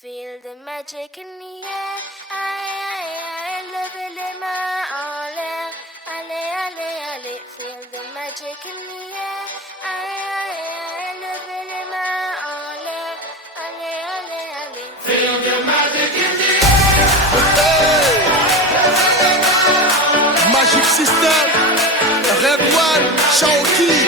Feel the magic in the air. Aïe, levez les mains en l'air. Allez, allez, allez. Feel the magic in the air. Aïe, levez les mains en l'air. Allez, allez, allez. Feel the magic in the air. Magic System, Red One, Shaoki.